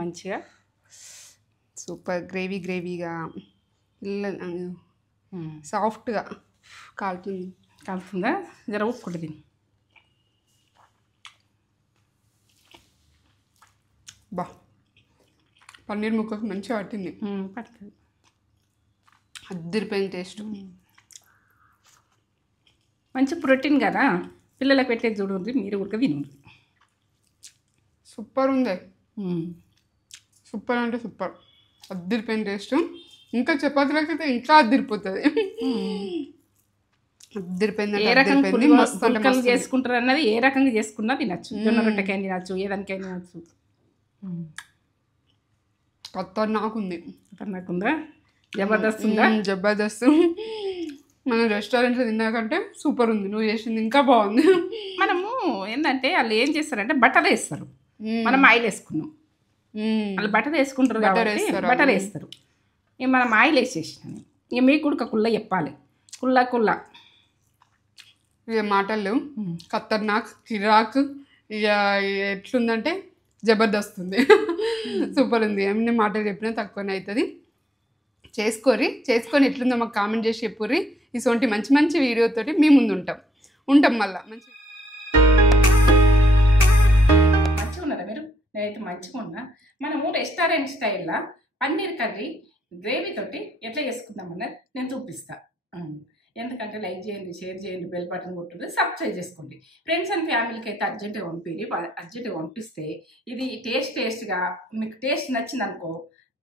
మంచిగా సూపర్ గ్రేవీగా సాఫ్ట్గా కాలుతుంది. కాలుతుందా? జర ఉప్పుకుంటు తిని. బా పన్నీర్ ముక్కకు మంచిగా పట్టింది. పడుతుంది. అద్దరిపోయిన టేస్ట్. మంచి ప్రోటీన్ కదా, పిల్లలకు పెట్టేది చూడండి, మీరు కూడా తినండి. సూపర్ ఉంది. సూపర్ అంటే సూపర్. అద్దరిపోయిన టేస్ట్. ఇంకా చపాతీలకి అయితే ఇంకా అద్దరిపోతుంది. అద్దరిపోయింది. ఏ రకంగా పుల్కలు చేసుకుంటారు అన్నది ఏ రకంగా చేసుకున్నా తినచ్చు. జొన్న రొట్టెకైనా తినచ్చు, ఏదానికైనా తినచ్చు. ఖతర్నాకుంది. ఖతర్నాకుందా? జబర్దస్త్ ఉందా? జబర్దస్త్. మనం రెస్టారెంట్లో తిన్నాకంటే సూపర్ ఉంది. నువ్వు చేసింది ఇంకా బాగుంది. మనము ఏంటంటే వాళ్ళు ఏం చేస్తారంటే బటర్ వేస్తారు, మనం ఆయిల్ వేసుకున్నాం. వాళ్ళు బటర్ వేసుకుంటారు కాబట్టి బటర్ వేస్తారు. ఇక మనం ఆయిల్ వేసేసినాం. ఇక మీకు కూడా కుల్ల చెప్పాలి. కుల్ల ఇక మాటలు లేవు. ఖతర్నాక్, కిరాక్. ఇక ఎట్లుందంటే జబర్దస్త్ ఉంది. సూపర్ ఉంది. ఏమన్నా మాటలు చెప్పినా తక్కువనే అవుతుంది. చేసుకొని ఎట్లుందో మాకు కామెంట్ చేసి చెప్పుర్రి. ఇటువంటి మంచి మంచి వీడియోతోటి మీ ముందు ఉంటాం మళ్ళీ. మంచిగా ఉన్నారా మీరు? నేనైతే మంచిగా ఉన్నా. మనము రెస్టారెంట్ స్టైల్లో పన్నీర్ కర్రీ గ్రేవీ తోటి ఎట్లా చేసుకుందామన్నది నేను చూపిస్తా. ఎందుకంటే లైక్ చేయండి, షేర్ చేయండి, బెల్ బటన్ కొట్టండి, సబ్స్క్రైబ్ చేసుకోండి. ఫ్రెండ్స్ అండ్ ఫ్యామిలీకి అయితే అర్జెంటుగా అర్జెంటుగా పంపిస్తే ఇది టేస్ట్గా మీకు టేస్ట్ నచ్చింది అనుకో,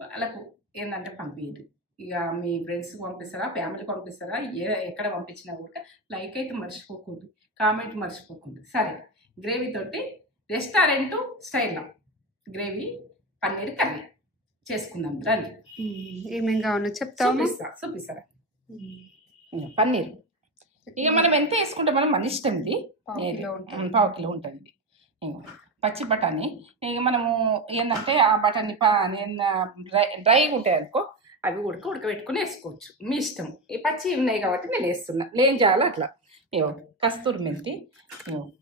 వాళ్ళకు ఏంటంటే పంపించండి. ఇక మీ ఫ్రెండ్స్కి పంపిస్తారా, ఫ్యామిలీకి పంపిస్తారా, ఎక్కడ పంపించినా కూడా లైక్ అయితే మర్చిపోకండి, కామెంట్ మర్చిపోకండి. సరే, గ్రేవీ తోటి రెస్టారెంట్ స్టైల్లో గ్రేవీ పన్నీర్ కర్రీ చేసుకుందాం రండి. ఏమేం కావాలో చూపిస్తారా? పన్నీర్ ఇక మనం ఎంత వేసుకుంటే మన ఇష్టం. ఇది 1/4 కిలో ఉంటుంది. పచ్చి బఠానీ ఇక మనము ఏంటంటే ఆ బఠానీ డ్రైగా ఉంటాయి అనుకో, అవి ఉడకబెట్టుకుని వేసుకోవచ్చు, మీ ఇష్టం. ఈ పచ్చి ఉన్నాయి కాబట్టి నేను వేస్తున్నా. ఏం చేయాలో అట్లా. కస్తూరి మెంతి,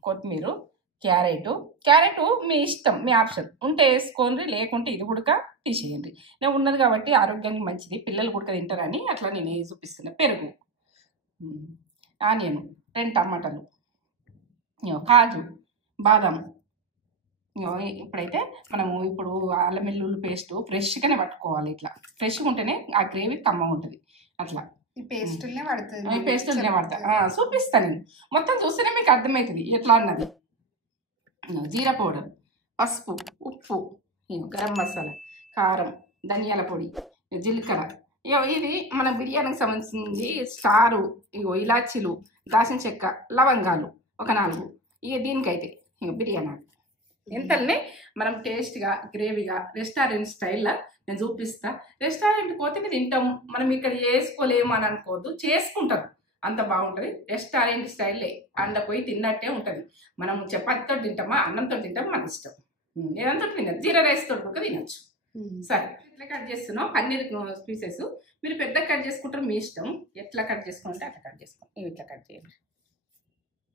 కొత్తిమీర, క్యారెట్ మీ ఇష్టం, మీ ఆప్షన్. ఉంటే వేసుకోండి, లేకుంటే ఇది కూడా తీసేయండి. నేను ఉన్నది కాబట్టి ఆరోగ్యానికి మంచిది, పిల్లలు కూడా తింటారని అట్లా నేను చూపిస్తున్నా. పెరుగు, ఆనియన్, 2 టమాటాలు, కాజు, బాదం. ఇప్పుడైతే మనము అల్లం వెల్లుల్లి పేస్ట్ ఫ్రెష్గానే పట్టుకోవాలి. ఇట్లా ఫ్రెష్గా ఉంటేనే ఆ గ్రేవీ కమ్మగా ఉంటుంది. అట్లా ఈ పేస్టులనే పడుతుంది. ఈ పేస్టులనే పడతా. చూపిస్తాను నేను. మొత్తం చూస్తేనే మీకు అర్థమవుతుంది ఎట్లా అన్నది. జీరా పౌడర్, పసుపు, ఉప్పు, గరం మసాలా, కారం, ధనియాల పొడి, జీలకర్ర. ఇది మన బిర్యానీకి సంబంధించింది. స్టారు, ఇలాచీలు, దాల్చిన చెక్క, లవంగాలు ఒక 4. ఇక దీనికైతే బిర్యానీ ఎంతనే మనం టేస్ట్గా గ్రేవీగా రెస్టారెంట్ స్టైల్లో నేను చూపిస్తా. రెస్టారెంట్కి పోతే తింటాం, మనం ఇక్కడ చేసుకోలేము అని అనుకోవద్దు, చేసుకుంటారు, అంత బాగుంటుంది. రెస్టారెంట్ స్టైల్లే పోయి తిన్నట్టే ఉంటుంది. మనం చపాతీతో తింటామా, అన్నంతో తింటామా, మన ఇష్టం. ఏదంతా తినచ్చు, జీరా రైస్ తోటి కూడా తినచ్చు. సరే, ఇట్లా కట్ చేస్తున్నాం పన్నీర్ పీసెస్. మీరు పెద్ద కట్ చేసుకుంటారు, మీ ఇష్టం. ఎట్లా కట్ చేసుకుంటే అట్లా కట్ చేసుకోండి. ఇట్లా కట్ చేయండి.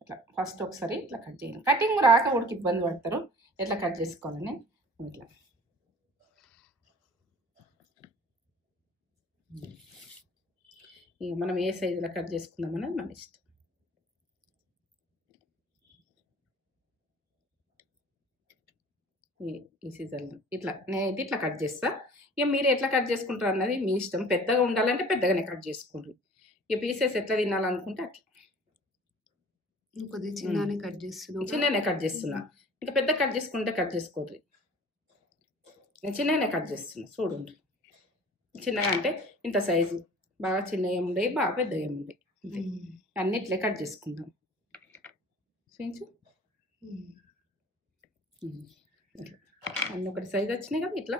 ఇట్లా ఫస్ట్ ఒకసారి ఇట్లా కట్ చేయండి. కటింగ్ రాక ఉడికి ఇబ్బంది పడతారు. ఎట్లా కట్ చేసుకోవాలని ఇట్లా ఇక మనం ఏ సైజులో కట్ చేసుకుందామనేది మన ఇష్టం. ఈ సీజన్లో నేనైతే ఇట్లా కట్ చేస్తా. ఇక మీరు ఎట్లా కట్ చేసుకుంటారు అన్నది మీ ఇష్టం. పెద్దగా ఉండాలంటే పెద్దగానే కట్ చేసుకోండి. ఇక పీసెస్ ఎట్లా తినాలనుకుంటే అట్లా. కొద్దిగా చిన్ననే కట్ చేస్తున్నా. ఇంకా పెద్ద కట్ చేసుకుంటే కట్ చేసుకోండి. నేను చిన్నగానే కట్ చేస్తున్నా, చూడండి. చిన్నగా అంటే ఇంత సైజు, బాగా చిన్నగా ఏముండే, బాగా పెద్దగా ఏముండే, అన్నిట్లే కట్ చేసుకుందాం. చూపించు, అన్నీ ఒకటి సైజు వచ్చినాయి కదా. ఇట్లా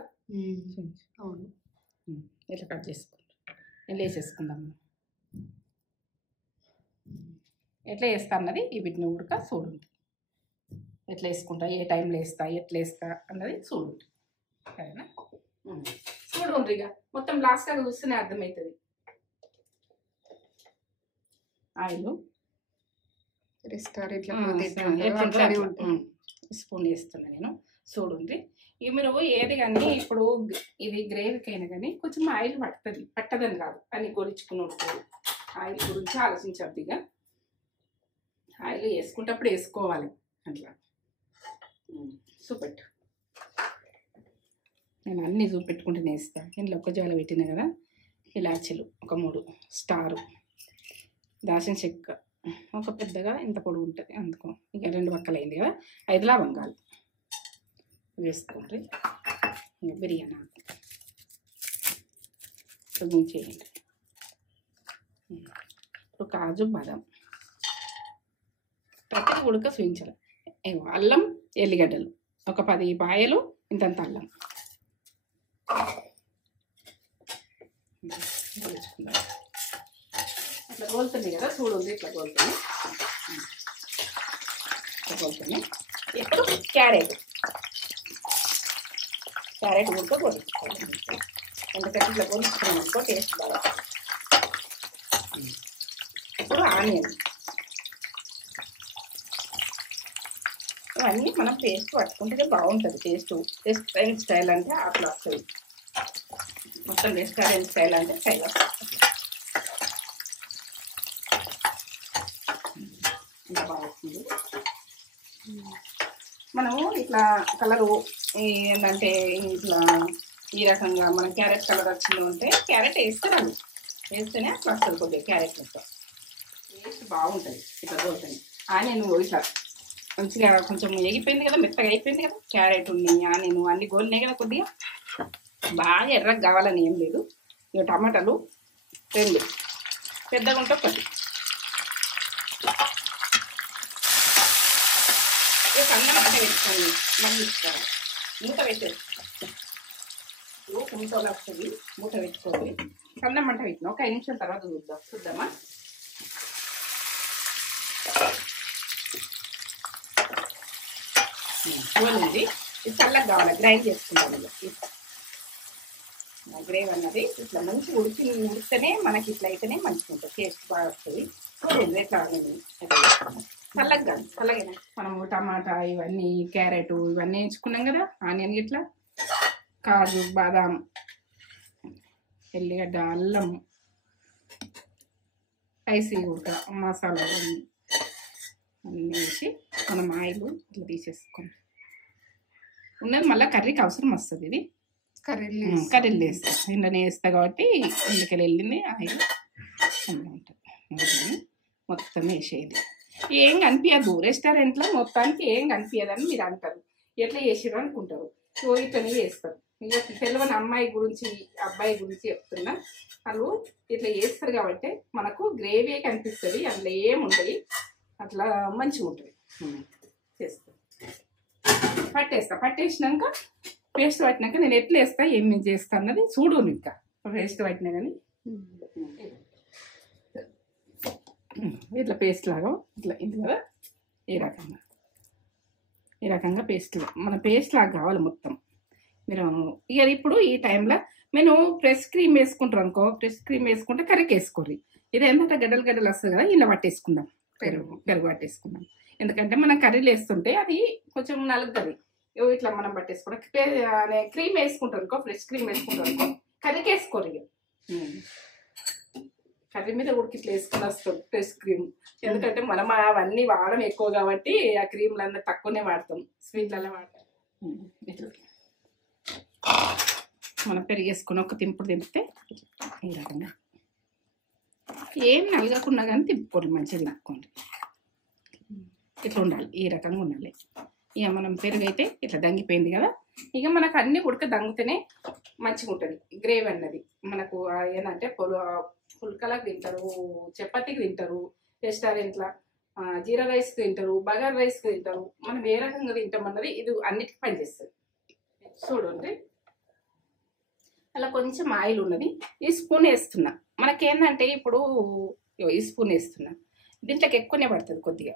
అవును, ఇట్లా కట్ చేసుకోండి. నేను వేసేసుకుందాం. ఎట్లా వేస్తా అన్నది ఈ వీటిని ఉడక చూడండి. ఎట్లా వేసుకుంటా, ఏ టైంలో వేస్తా, ఎట్లా వేస్తా అన్నది చూడండి. సరేనా? చూడండి. ఇక మొత్తం లాస్ట్గా చూస్తేనే అర్థమవుతుంది. ఆయిల్ రెస్టారెంట్లో స్పూన్ వేస్తున్నా నేను, చూడండి. ఇక మీరు ఏది కానీ ఇప్పుడు ఇది గ్రేవీకైనా కానీ కొంచెం ఆయిల్ పట్టదని కాదు అని గొలుచుకున్నట్టు ఆయిల్ గురించి ఆలోచించద్దు. ఇక ఆయిల్ వేసుకుంటప్పుడు వేసుకోవాలి అట్లా. చూపెట్టు, నేను అన్నీ చూపెట్టుకుంటూనే వేస్తాను. ఇంట్లో ఒక జాల పెట్టినా కదా, ఇలాచీలు ఒక 3, స్టారు, దాల్చిన చెక్క ఒక పెద్దగా ఇంత పొడుగు ఉంటుంది అందుకో. ఇక 2 పక్కలు అయింది కదా, 5 లవంగాలు వేసుకోండి. ఇక బిర్యానీ ఆకు చేయండి. ఇప్పుడు కాజు బాదం ప్రతి ఉడక చూపించాలి. అల్లం ఎల్లిగడ్డలు ఒక 10 పాయలు, ఇంతంత అల్లం గోల్చుకుందాం. అట్లా గోలుతుంది కదా, చూడు ఇట్లా గోలుతుంది. ఇట్లా గోలుతుంది. ఇప్పుడు క్యారెట్ ఉడక గోలుచుకోవాలి. ఎందుకంటే ఇట్లా గోలుచుకున్నామనుకో టేస్ట్ బాగా. ఇప్పుడు ఆనియన్ ఇవన్నీ మనం పేస్ట్ పట్టుకుంటే బాగుంటుంది. రెస్టారెంట్ స్టైల్ అంటే అట్లా వస్తుంది. మొత్తం రెస్టారెంట్ స్టైల్ అంటే స్టైల్ వస్తుంది. ఇంకా బాగా వస్తుంది. మనము ఇట్లా కలరు ఏంటంటే ఇట్లా ఈ రకంగా మనం క్యారెట్ కలర్ వచ్చింది అంటే క్యారెట్ వేస్తేనే అట్లా వస్తుంది. కొద్దిగా క్యారెట్ మొత్తం టేస్ట్ బాగుంటుంది. ఇట్లా దోసని ఆనియన్ ఇట్లా మంచిగా కొంచెం ఎగిపోయింది కదా, మెత్తగా అయిపోయింది కదా. క్యారెట్ ఉన్నాయి, ఆనియన్ అన్ని గోలినాయి కదా. కొద్దిగా బాగా ఎర్రగా కావాలని ఏం లేదు. ఇక టమాటాలు 2 పెద్దగా ఉంటే 1. ఇక సన్న మంట పెట్టుకోండి. మళ్ళీ ఇస్తాను మూత పెట్టేది. మూతలో వస్తుంది, మూత పెట్టుకోండి. సన్న మంట పెట్టిన ఒక 5 నిమిషాల తర్వాత చూద్దామా. ఉంది ఇది చల్లగా కావాలి, గ్రైండ్ చేసుకుంటాం. గ్రేవ్ అన్నది ఇట్లా మంచి ఉడికితేనే మనకి ఇట్లా అయితేనే మంచిగా ఉంటుంది, టేస్ట్ బాగా వస్తుంది. చూడండి ఎట్లా చల్లగా చల్లగా మనము టమాటా ఇవన్నీ క్యారెట్ ఇవన్నీ వేయించుకున్నాం కదా. ఆనియన్ ఇట్లా కాజు బాదాం ఎల్లిగడ్డ అల్లం స్పైసీ కూడా మసాలా అన్నీ వేసి మనం ఆయిల్ ఇట్లా తీసేసుకోండి. ఉన్నది మళ్ళీ కర్రీకి అవసరం వస్తుంది. ఇది కర్రీలు వేస్తాం, ఇంట్లోనే వేస్తా కాబట్టి ఇందుకెళ్ళి వెళ్ళింది ఆయిల్ ఉంటుంది. మొత్తం వేసేది ఏం కనిపించదు. రెస్టారెంట్లో మొత్తానికి ఏం కనిపించదని మీరు అంటారు, ఎట్లా చేసారు అనుకుంటారు. ఇట్లనే వేస్తారు. ఇక తెలియని అమ్మాయి గురించి అబ్బాయి గురించి చెప్తున్నా. వాళ్ళు ఇట్లా చేస్తారు కాబట్టి మనకు గ్రేవీ కనిపిస్తుంది, అందులో ఏముంటుంది. అట్లా మంచిగా ఉంటుంది. చేస్తా పట్టేసినాక పేస్ట్ పట్టినాక నేను ఎట్లా వేస్తా ఏమి చేస్తా అన్నది చూడు. ఇంకా పేస్ట్ పట్టినా కానీ ఇట్లా పేస్ట్ లాగా ఇట్లా ఇది కదా, ఈ రకంగా పేస్ట్ మన పేస్ట్ లాగా కావాలి మొత్తం. మీరు ఇక ఇప్పుడు ఈ టైంలో నేను ఫ్రెష్ క్రీమ్ వేసుకుంటారు అనుకో, ఫ్రెష్ క్రీమ్ వేసుకుంటే కర్రీకి వేసుకోరు. ఇది ఏంటంటే గడ్డలు వస్తుంది కదా, ఇలా పట్టేసుకుందాం. పెరుగు పట్టేసుకుందాం. ఎందుకంటే మనం కర్రీలు వేస్తుంటే అది కొంచెం నలుగుతుంది. ఇట్లా మనం పట్టేసుకోవడం. క్రీమ్ వేసుకుంటారు అనుకో, ఫ్రెష్ క్రీమ్ వేసుకుంటారు అనుకో, కర్రీకి వేసుకోరు. ఇక కర్రీ మీద ఉడికి ఇట్లా వేసుకుని వస్తాం ఫ్రెష్ క్రీమ్. ఎందుకంటే మనం అవన్నీ వాడడం ఎక్కువ కాబట్టి ఆ క్రీమ్లన్నీ తక్కువనే వాడతాం, స్వీట్లలో వాడతాం. ఇట్లా మనం పెరిగేసుకుని ఒక తింపుడు తింపితే ఈ రకంగా ఏం నలగకుండా కానీ తిప్పుకోండి, మంచిగా తిప్పుకోండి. ఇట్లా ఉండాలి, ఈ రకంగా ఉండాలి. ఇక మనం పెరుగు అయితే ఇట్లా దంగిపోయింది కదా. ఇక మనకు అన్ని ఉడక దంగితేనే మంచిగా ఉంటుంది గ్రేవీ అన్నది. మనకు ఏంటంటే పుల్కలకు తింటారు, చపాతీకి తింటారు, రెస్టారెంట్లో జీరా రైస్కి తింటారు, బగార్ రైస్కి తింటారు. మనం ఏ రకంగా తింటాం అన్నది ఇది అన్నిటికీ పనిచేస్తుంది. చూడండి అలా కొంచెం ఆయిల్ ఉన్నది. ఈ స్పూన్ వేస్తున్నా. మనకేంటంటే ఇప్పుడు ఈ స్పూన్ వేస్తున్నా, దీంట్లోకి ఎక్కువనే పడుతుంది కొద్దిగా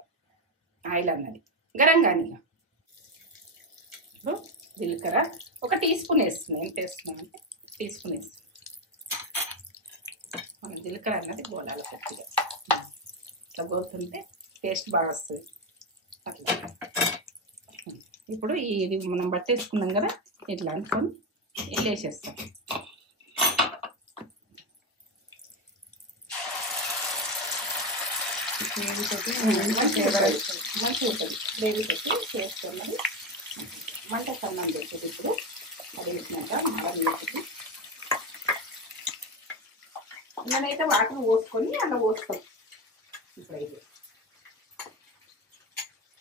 ఆయిల్ అన్నది. గరం కానీ ఇప్పుడు జీలకర్ర 1 టీ స్పూన్ వేస్తున్నాను. ఎంత వేస్తున్నాను అంటే టీ స్పూన్ వేస్తున్నాను. మన జీలకర్ర అన్నది గోలాలి కొద్దిగా. ఇట్లా గోలుతుంటే టేస్ట్ బాగా వస్తుంది. అట్లా ఇప్పుడు ఇది మనం పట్టేసుకున్నాం కదా, ఇట్లా అనుకొని వేసేస్తాం. గ్రేవీతోటి మంచిగా ఉంటుంది. గ్రేవీతోటి చేసుకున్నది మంట సన్నం చేసేది. ఇప్పుడు అది పెట్టినాక మళ్ళీ వేసేది. నేనైతే వాటర్ పోసుకొని అలా పోస్తాం. ఇప్పుడు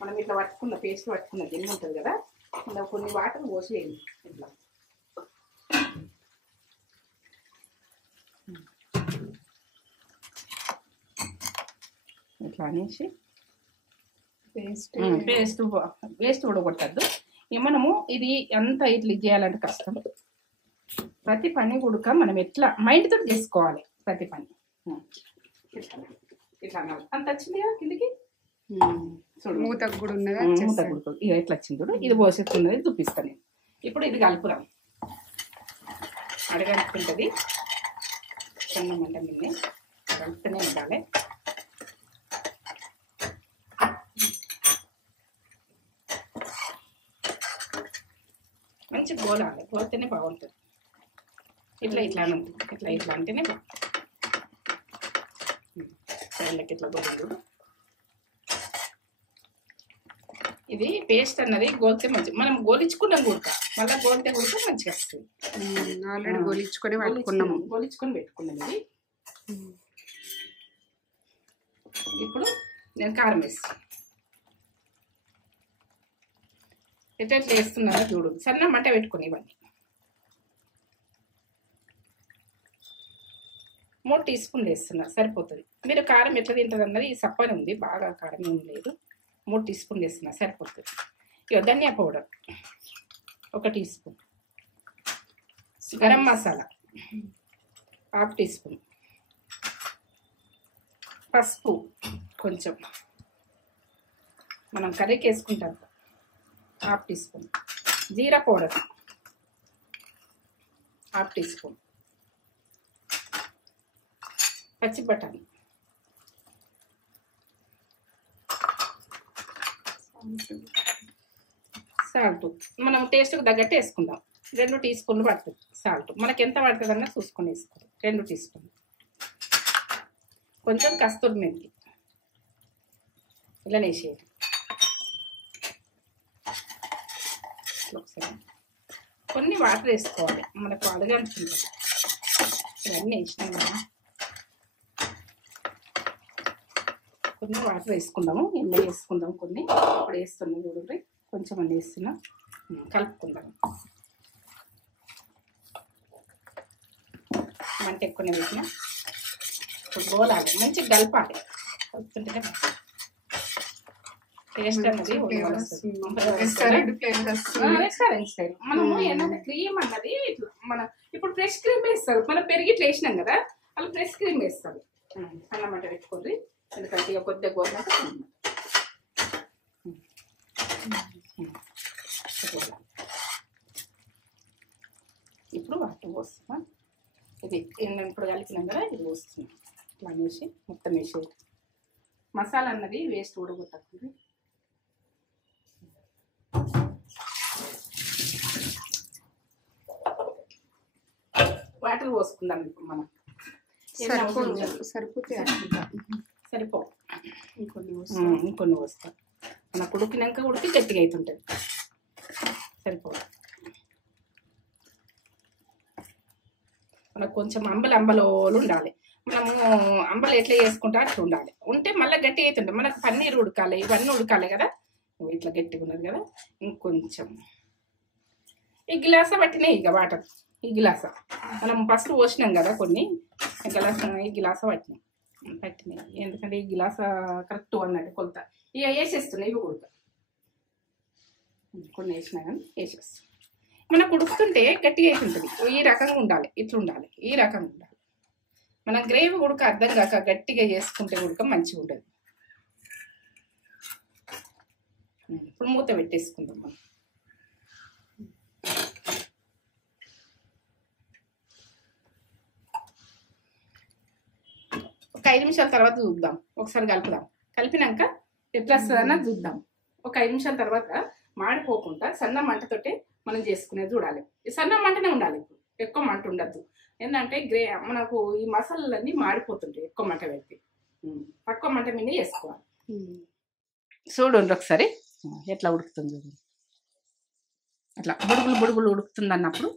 మనం ఇట్లా పట్టుకున్న పేస్ట్ పట్టుకున్న గిన్నె ఉంటుంది కదా, అందులో కొన్ని వాటర్ పోసేయండి. ఇట్లా ఇట్లా అనేసి వేస్ట్ కూడా కొట్టద్దు. మనము ఇది అంతా ఇట్లా చేయాలంటే కష్టం. ప్రతి పని కూడా మనం ఎట్లా మైండ్ తోటి చేసుకోవాలి. ప్రతి పని ఇట్లా అంత వచ్చింది కదా కిందికి, మూత కూడా ఉన్నదా, మూత కూడా ఇక ఎట్లా వచ్చింది చూడు. ఇది పోసేస్తున్నది చూపిస్తాను నేను. ఇప్పుడు ఇది కలుపుదాం. అడగలుపుకుంటుంది చిన్నమంట మిన్నే కలుపుతూనే ఉండాలి. మంచి గోలాలి, గోలితేనే బాగుంటుంది. ఇట్లా ఇట్లా ఇట్లా ఇట్లా అంటేనే బాగుంటుంది. సైడ్లకి ఇట్లా గోలు. ఇది పేస్ట్ అన్నది గోలితే మంచి, మనం గోలించుకున్నాం కూడా, మళ్ళీ గోలితే కూడా మంచిగా వస్తుంది. ఆల్రెడీ గోలించుకొని పెట్టుకున్నాం ఇది. ఇప్పుడు నేను కారం వేస్తాను. ఎట్లా వేస్తున్నారో చూడు. సన్న మంట పెట్టుకుని ఇవన్నీ 3 టీ స్పూన్లు వేస్తున్నారు, సరిపోతుంది. మీరు కారం ఎట్లా తింటుంది అన్నది సప్పని ఉంది, బాగా కారం ఏం లేదు. 3 టీ స్పూన్లు వేస్తున్నా సరిపోతుంది. ఇక ధనియా powder 1 teaspoon, garam masala 1/2 teaspoon, పసుపు కొంచెం మనం కర్రీకి వేసుకుంటాం 1/2 టీ స్పూన్, జీరా పౌడర్ 1/2 టీ స్పూన్, పచ్చి బఠానీ, సాల్ట్ మనం టేస్ట్కి తగ్గట్టు వేసుకుందాం. 2 టీ స్పూన్లు పడుతుంది సాల్ట్. మనకి ఎంత పడుతుంది అన్నా చూసుకొని వేసుకోవాలి. 2 టీ స్పూన్లు. కొంచెం కస్తూరి మెంతి ఇలా వేసేయాలి. ఒకసారి కొన్ని వాటర్ వేసుకోవాలి, మనకు అడగనుకుంటుంది. ఇవన్నీ వేసినాం కదా, కొన్ని వాటర్ వేసుకుందాము. ఎన్నో వేసుకుందాం కొన్ని. ఇప్పుడు వేస్తున్నాం చూడండి, కొంచెం అన్నీ వేస్తున్నాం. కలుపుకుందాం. మంట ఎక్కువనే వేసిన గోలాలి, మంచిగా కలపాలి. కలుపుతుంటేనే టేస్ట్ అన్నది రెస్టారెంట్ స్టైల్. మనము ఏంటంటే క్రీమ్ అన్నది మన ఇప్పుడు ఫ్రెష్ క్రీమ్ వేస్తారు. మనం పెరిగి ఇట్లా వేసినాం కదా, అలా ఫ్రెష్ క్రీమ్ వేస్తారు. అన్నమాట పెట్టుకోండి, ఎందుకంటే ఇక కొద్దిగా గోలినాక ఇప్పుడు వాటర్ పోస్తున్నాం. ఇది ఇప్పుడు కలిపినాం కదా, ఇది పోస్తున్నాం. ఇట్లా వేసి మొత్తం వేసేది. మసాలా అన్నది వేస్ట్ కూడా కొట్టకుండా వాటర్ పోసుకుందాం. ఇప్పుడు మనం సరిపో ఇంకొన్ని పోస్తాం. మనకు ఉడికినాక ఉడికి గట్టిగా అవుతుంటుంది. సరిపో. మనకు కొంచెం అంబలోలు ఉండాలి. మనము అంబలు ఎట్లా చేసుకుంటా అట్లా ఉండాలి. ఉంటే మళ్ళీ గట్టిగా అవుతుంటుంది. మనకు పన్నీర్ ఉడకాలి, ఇవన్నీ ఉడకాలి కదా. ఇట్లా గట్టిగా ఉన్నది కదా, ఇంకొంచెం ఈ గిలాస పట్టినాయి. ఇక వాటర్ ఈ గిలాస మనం ఫస్ట్ పోసినాం కదా కొన్ని, ఈ గిలాస పట్టినాయి. ఎందుకంటే ఈ గిలాస కరెక్ట్ అన్నట్టు కొలత. ఇక వేసేస్తున్నాయి. ఇవి ఉడక కొన్ని వేసినా కానీ వేసేస్తాం. మనకు ఉడుకుతుంటే గట్టిగా అవుతుంటుంది. ఈ రకంగా ఉండాలి, ఇట్లా ఉండాలి, ఈ రకంగా ఉండాలి. మనం గ్రేవీ ఉడక అర్థం కాక గట్టిగా చేసుకుంటే ఉడక మంచిగా ఉండదు. ఇప్పుడు మూత పెట్టేసుకుందాం మనం. ఒక 5 నిమిషాల తర్వాత చూద్దాం. ఒకసారి కలుపుదాం. కలిపినాక ఎట్లా వస్తుందన్న చూద్దాం. ఒక 5 నిమిషాల తర్వాత మాడిపోకుండా సన్న మంటతోటే మనం చేసుకునేది చూడాలి. ఈ సన్న మంటనే ఉండాలి, ఎక్కువ మంట ఉండద్దు. ఏంటంటే మనకు ఈ మసాలాలన్నీ మాడిపోతుంటాయి ఎక్కువ మంట పెడితే. తక్కువ మంట మీద వేసుకోవాలి. చూడండి ఒకసారి ఎట్లా ఉడుకుతుంది చూడండి. అట్లా బుడుగులు ఉడుకుతుంది అన్నప్పుడు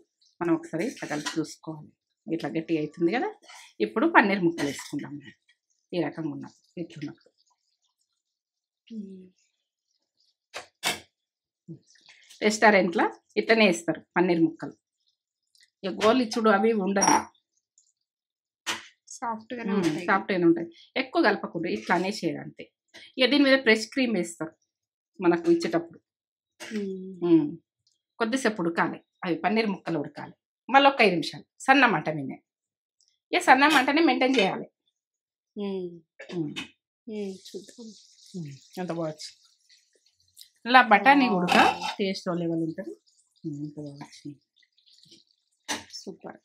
మనం ఒకసారి ఇట్లా కలిపి చూసుకోవాలి. ఇట్లా గట్టిగా అవుతుంది కదా. ఇప్పుడు పన్నీర్ ముక్కలు వేసుకుంటాం. ఈ రకంగా ఉన్నప్పుడు ఇట్లున్నప్పుడు రెస్టారెంట్లో ఇట్లనే వేస్తారు పన్నీర్ ముక్కలు. ఇక గోళ్ళు ఇచ్చుడు అవి ఉండదు, సాఫ్ట్గానే ఉంటాయి. ఎక్కువ కలపకుండా ఇట్లా అనేసేది అంతే. ఇక దీని మీద ఫ్రెష్ క్రీమ్ వేస్తారు మనకు ఇచ్చేటప్పుడు. కొద్దిసేపు ఉడకాలి, అవి పన్నీర్ ముక్కలు ఉడకాలి. మళ్ళీ ఒక 5 నిమిషాలు సన్న మంట మీద. ఇక సన్న మంటనే మెయింటైన్ చేయాలి. చూద్దాం ఎంత బాగుంది. ఇలా బఠానీ ఉడక టేస్ట్ లెవెల్ ఉంటుంది. ఎంత బాగుంది, సూపర్.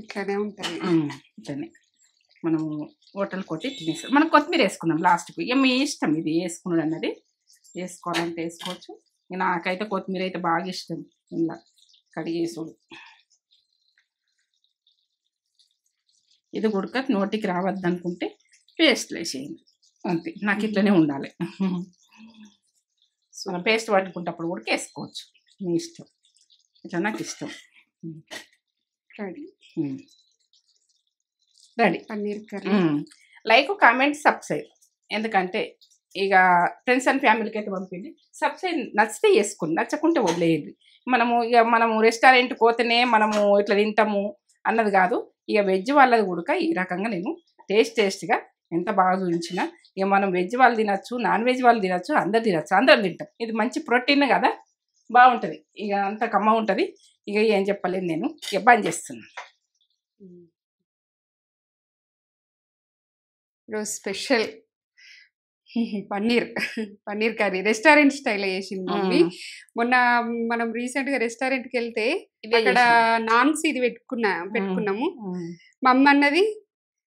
ఇట్లానే ఉంటుంది. ఇట్లనే మనము హోటల్ కొట్టి తినేస్తాం. మనం కొత్తిమీర వేసుకుందాం లాస్ట్కి. ఇక మీ ఇష్టం, ఇది వేసుకున్నాడు అన్నది వేసుకోవాలంటే వేసుకోవచ్చు. నాకైతే కొత్తిమీర అయితే బాగా ఇష్టం. ఇలా కడిగేసుడు ఇది ఉడక నోటికి రావద్దు అనుకుంటే పేస్ట్లు వేసేయండి అంతే. నాకు ఇట్లనే ఉండాలి. మనం పేస్ట్ పట్టుకుంటప్పుడు కూడా వేసుకోవచ్చు, మీ ఇష్టం. ఇట్లా నాకు ఇష్టం. Ready paneer curry. Like, comment, subscribe. ఎందుకంటే ఇక ఫ్రెండ్స్ అండ్ ఫ్యామిలీకి అయితే పంపిండి. సబ్స్క్రైబ్ నచ్చితే వేసుకుని, నచ్చకుంటే వదిలేయండి. మనము రెస్టారెంట్కి పోతేనే మనము ఇట్లా తింటాము అన్నది కాదు. ఇక వెజ్ వాళ్ళది కూడా ఈ రకంగా నేను టేస్ట్గా ఎంత బాగా చూపించినా. ఇక మనం వెజ్ వాళ్ళు తినచ్చు, నాన్ వెజ్ వాళ్ళు తినచ్చు, అందరు తినచ్చు, అందరం తింటాం. ఇది మంచి ప్రోటీన్ కదా, బాగుంటుంది. ఇక అంత కమ్మ ఉంటుంది. ఇక ఏం చెప్పలేదు నేను, ఇక బంద్ చేస్తున్నాను. ఈరోజు స్పెషల్ పన్నీర్ కర్రీ రెస్టారెంట్ స్టైల్లో చేసింది మమ్మీ. మొన్న మనం రీసెంట్గా రెస్టారెంట్కి వెళ్తే అక్కడ నాన్స్ ఇది పెట్టుకున్నాము. మమ్మ అన్నది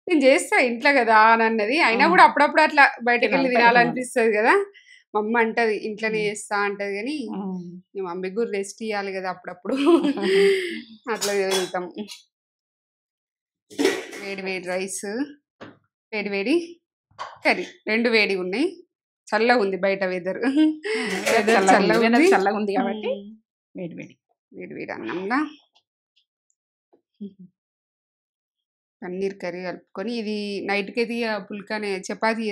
నేను చేస్తా ఇంట్లో కదా అని అన్నది. అయినా కూడా అప్పుడప్పుడు అట్లా బయటకు వెళ్ళి తినాలనిపిస్తుంది కదా. మమ్మ అంటది ఇంట్లోనే చేస్తా అంటది, కానీ మమ్మీకి కూడా రెస్ట్ ఇవ్వాలి కదా అప్పుడప్పుడు. అట్లా వెళ్తాం. వేడి రైస్, వేడి కర్రీ, 2 వేడి ఉన్నాయి. చల్లగా ఉంది బయట వెదర్. చల్లగా ఉంది కాబట్టి వేడి అన్నంగా పన్నీర్ కర్రీ కలుపుకొని, ఇది నైట్కి అయితే పుల్కానే చపాతీ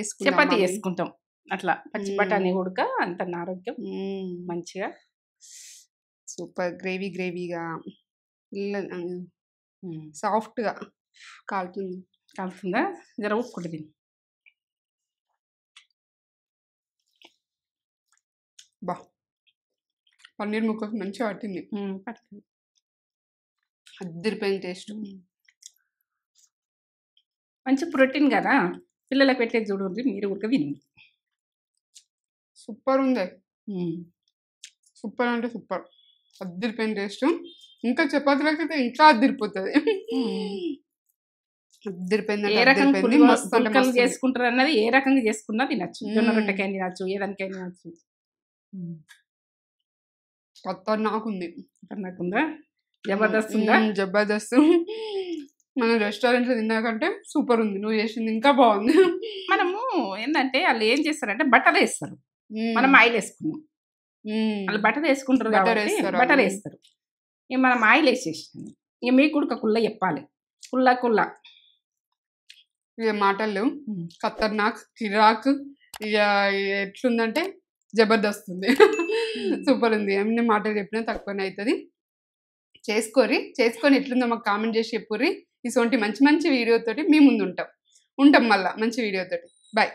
చేసుకుంటాం. అట్లా పచ్చి బఠానీ ఉడక అంత ఆరోగ్యం మంచిగా సూపర్. గ్రేవీగా సాఫ్ట్గా కాలుతుందా. జర ఉప్పుకుంటు తిని. పన్నీర్ ముక్కకు మంచిగా పట్టింది. అద్దరిపోయిన టేస్ట్. మంచి ప్రోటీన్ కదా, పిల్లలకు పెట్టేది చూడండి, మీరు ఉడక తినండి. సూపర్ ఉంది. సూపర్ అంటే సూపర్. అద్దరిపోయిన టేస్ట్. ఇంకా చపాతీలకి అయితే ఇంకా అద్దరిపోతుంది. ఏ రకంగా చేసుకుంటారు అన్నది, ఏ రకంగా చేసుకున్నా తినచ్చు. జొన్న రొట్టెకైనా తినచ్చు, ఏదానికైనా తినచ్చు. ఖతర్నాకుంది. ఖతర్నాకుందా, జబర్దస్త్. మనం రెస్టారెంట్లో తిన్నాకంటే సూపర్ ఉంది. నువ్వు చేసింది ఇంకా బాగుంది. మనము ఏంటంటే వాళ్ళు ఏం చేస్తారంటే బటర్ వేస్తారు, మనం ఆయిల్ వేసుకున్నాం. వాళ్ళు బటర్ వేసుకుంటారు కాబట్టి బటర్ వేస్తారు. ఇక మనం ఆయిల్ వేసేసాం. ఇక మీకు కూడా కుళ్ళ చెప్పాలి, కుళ్ళ ఇక మాటలు ఖతర్నాక్, కిరాక్. ఇక ఎట్లుందంటే జబర్దస్త్ ఉంది. సూపర్ ఉంది. ఎన్ని మాటలు చెప్పినా తక్కువనే అవుతుంది. చేసుకొని ఎట్లుందో మాకు కామెంట్ చేసి చెప్పుర్రి. ఇటువంటి మంచి వీడియోతోటి మీ ముందు ఉంటాం మళ్ళీ మంచి వీడియోతోటి. బాయ్.